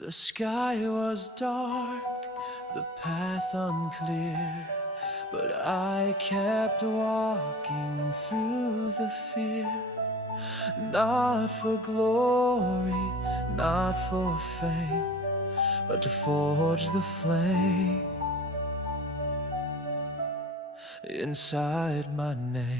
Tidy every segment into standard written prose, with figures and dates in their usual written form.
The sky was dark, the path unclear, but I kept walking through the fear. Not for glory, not for fame, but to forge the flame inside my name.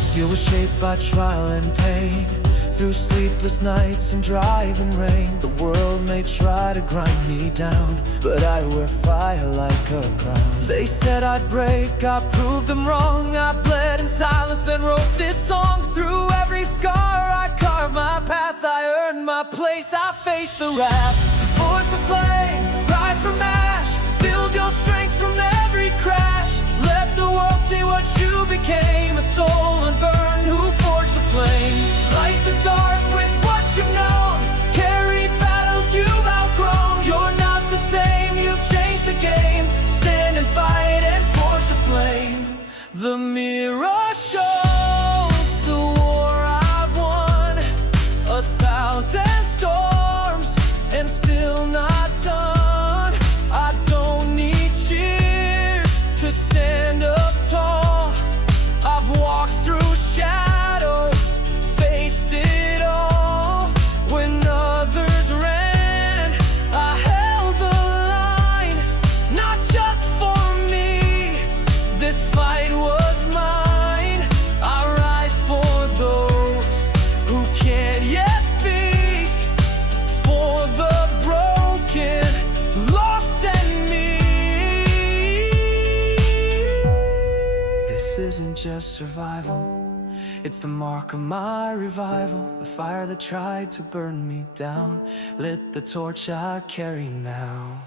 Steel was shaped by trial and pain, through sleepless nights and driving rain. The world may try to grind me down, but I wear fire like a crown. They said I'd break, I proved them wrong. I bled in silence, then wrote this song. Through every scar I carved my path, I earned my place, I faced the wrath. Forge the flame, rise from ash, build your strength from every crash. Let the world see what you became, a soul unburned who forged the flame. Light the dark with what you've known, carry battles you've outgrown. You're not the same, you've changed the game. Stand and fight and forge the flame. The mirror shows the war I've won, 1,000 storms and still not done. I don't need cheers to stand up tall. I've walked through shadows, faced it all. When others ran, I held the line. Not just for me, this fight was mine. I rise for those who can't yet speak, for the broken, lost and me. This isn't just survival, it's the mark of my revival. The fire that tried to burn me down, lit the torch I carry now.